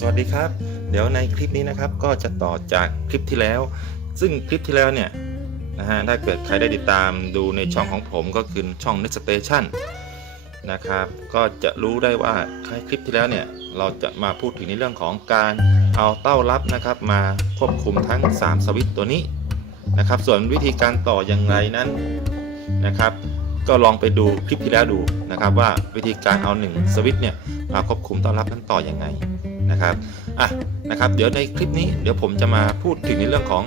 สวัสดีครับ เดี๋ยวในคลิปนี้นะครับก็จะต่อจากคลิปที่แล้ว ซึ่งคลิปที่แล้วเนี่ยนะฮะถ้าเกิดใครได้ติดตามดูในช่องของผมก็คือช่อง Next Station นะครับ ก็จะรู้ได้ว่าคลิปที่แล้วเนี่ยเราจะมาพูดถึงในเรื่องของการเอาเต้ารับนะครับ มาควบคุมทั้ง 3 สวิตตัวนี้นะครับ ส่วนวิธีการต่ออย่างไรนั้นนะครับ ก็ลองไปดูคลิปที่แล้วดูนะครับว่าวิธีการเอา 1 สวิตเนี่ยมาควบคุมเต้ารับนั้นต่ออยังไง นะครับอะนะครับเดี๋ยวในคลิปนี้เดี๋ยวผมจะมาพูดถึงในเรื่องของ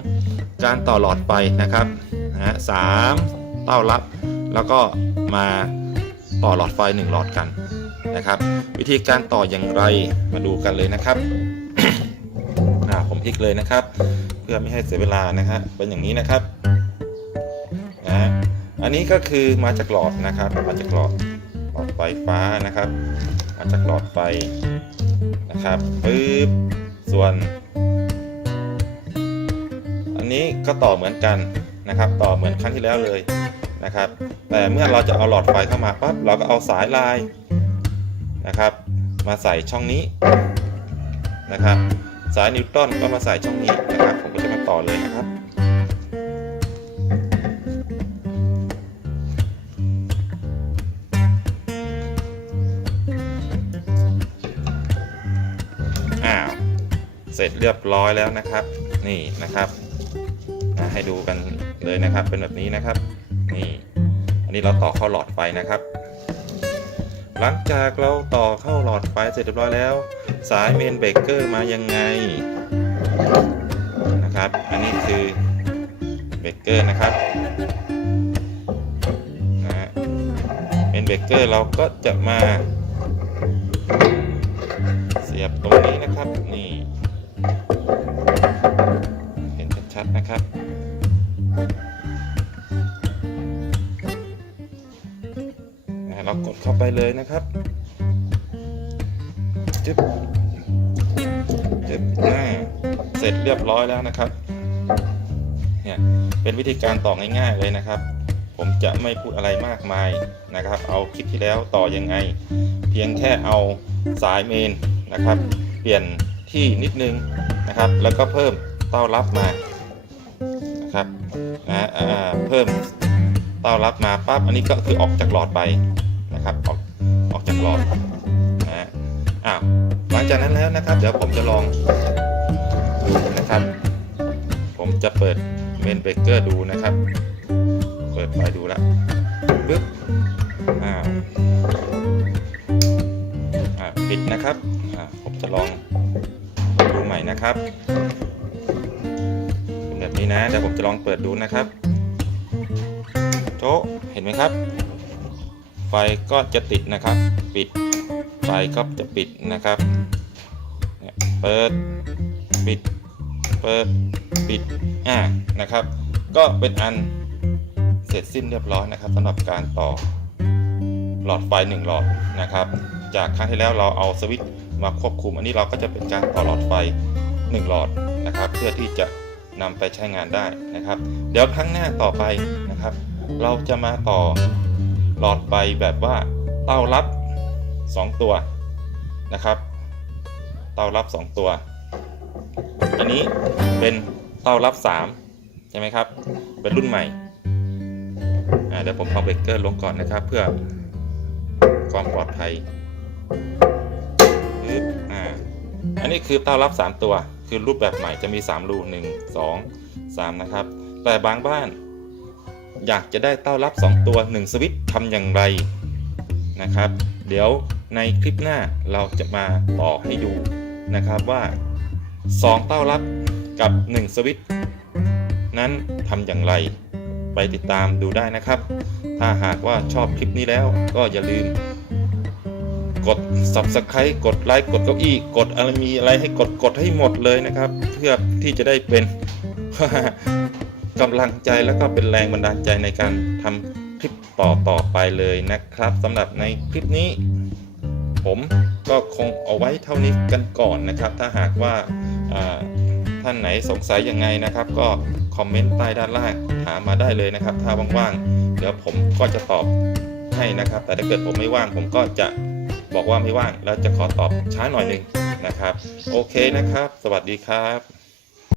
การต่อหลอดไฟนะครับนะสามเต้ารับ แล้วก็มาต่อหลอดไฟ1หลอดกันนะครับ วิธีการต่ออย่างไรมาดูกันเลยนะครับอ่าผมพลิกเลยนะครับ เพื่อไม่ให้เสียเวลานะฮะเป็นอย่างนี้นะครับนะอันนี้ก็คือมาจากหลอดนะครับมาจากหลอด หลอดไฟฟ้านะครับ มาจากหลอดไฟนะครับปึ๊บส่วน อันนี้ก็ต่อเหมือนกันนะครับ ต่อเหมือนครั้งที่แล้วเลยนะครับ แต่เมื่อเราจะเอาหลอดไฟเข้ามาปั๊บเราก็เอาสายลายนะครับ มาใส่ช่องนี้นะครับ สายนิวตันก็มาใส่ช่องนี้นะครับ ผมก็จะมาต่อเลยนะครับ ร็จเรียบร้อยแล้วนะครับ นี่นะครับให้ดูกันเลยนะครับ เป็นแบบนี้นะครับ นี่ อันนี้เราต่อเข้าหลอดไฟนะครับ หลังจากเราต่อเข้าหลอดไฟเสร็จเรียบร้อยแล้ว สายเมนเบรกเกอร์มายังไงนะครับ อันนี้คือเบรกเกอร์นะครับนะเมนเบรกเกอร์เราก็จะมา เสียบตรงนี้นะครับ นี่ นะครับ เรากดเข้าไปเลยนะครับจึ๊บจึ๊บอ่าเสร็จเรียบร้อยแล้วนะครับ เนี่ย เป็นวิธีการต่อง่ายๆเลยนะครับ ผมจะไม่พูดอะไรมากมายนะครับ เอาคลิปที่แล้วต่อยังไง เพียงแค่เอาสายเมนนะครับ เปลี่ยนที่นิดนึงนะครับ แล้วก็เพิ่มเต้ารับมา นะครับนะเพิ่มเต้ารับมาปั๊บอันนี้ก็คือออกจากหลอดไปนะครับออกออกจากหลอดนะอ้าวหลังจากนั้นแล้วนะครับ เดี๋ยวผมจะลองดูนะครับ ผมจะเปิดเมนเบรกเกอร์ดูนะครับ เปิดไฟดูแล้วปึ๊บอ้าวอ่าปิดนะครับอ่าผมจะลองดูใหม่นะครับ นี้นะเดี๋ยวผมจะลองเปิดดูนะครับโจะเห็นไหมครับ ไฟก็จะติดนะครับ ปิด ไฟก็จะปิดนะครับเนี่ยเปิดปิดเปิดปิดอ่านะครับ ก็เป็นอันเสร็จสิ้นเรียบร้อยนะครับสำหรับการต่อหลอดไฟ1หลอดนะครับ จากครั้งที่แล้วเราเอาสวิตช์มาควบคุม อันนี้เราก็จะเป็นการต่อหลอดไฟ 1 หลอดนะครับ เพื่อที่จะ นำไปใช้งานได้นะครับ เดี๋ยวครั้งหน้าต่อไปนะครับ เราจะมาต่อหลอดไฟแบบว่าเต้ารับ 2 ตัวนะครับ เต้ารับ 2 ตัว อันนี้เป็นเต้ารับ 3 ใช่ไหมครับ เป็นรุ่นใหม่เดี๋ยวผมเอาเบรกเกอร์ลงก่อนนะครับ เพื่อความปลอดภัยอ,อันนี้คือเต้ารับ 3 ตัว คือรูปแบบใหม่จะมี 3 รู 1 2 3 นะครับ แต่บางบ้าน อยากจะได้เต้ารับ 2 ตัว 1 สวิตช์ทำอย่างไรนะครับ เดี๋ยวในคลิปหน้าเราจะมาต่อให้ดูนะครับว่า 2 เต้ารับกับ 1 สวิตช์นั้นทำอย่างไร ไปติดตามดูได้นะครับ ถ้าหากว่าชอบคลิปนี้แล้วก็อย่าลืม กด subscribe กดไลค์กดเก้าอี้กดอะไรมีอะไรให้กดกดให้หมดเลยนะครับ เพื่อที่จะได้เป็นกำลังใจแล้วก็เป็นแรงบันดาลใจในการทำคลิปต่อต่อไปเลยนะครับสำหรับในคลิปนี้ ผมก็คงเอาไว้เท่านี้กันก่อนนะครับ ถ้าหากว่าอ่าท่านไหนสงสัยยังไงนะครับ ก็คอมเมนต์ใต้ด้านล่างถามมาได้เลยนะครับ ถ้าว่างๆเดี๋ยวผมก็จะตอบให้นะครับ แต่ถ้าเกิดผมไม่ว่างผมก็จะ บอกว่าไม่ว่างแล้วจะขอตอบช้าหน่อยหนึ่งนะครับ โอเคนะครับ สวัสดีครับ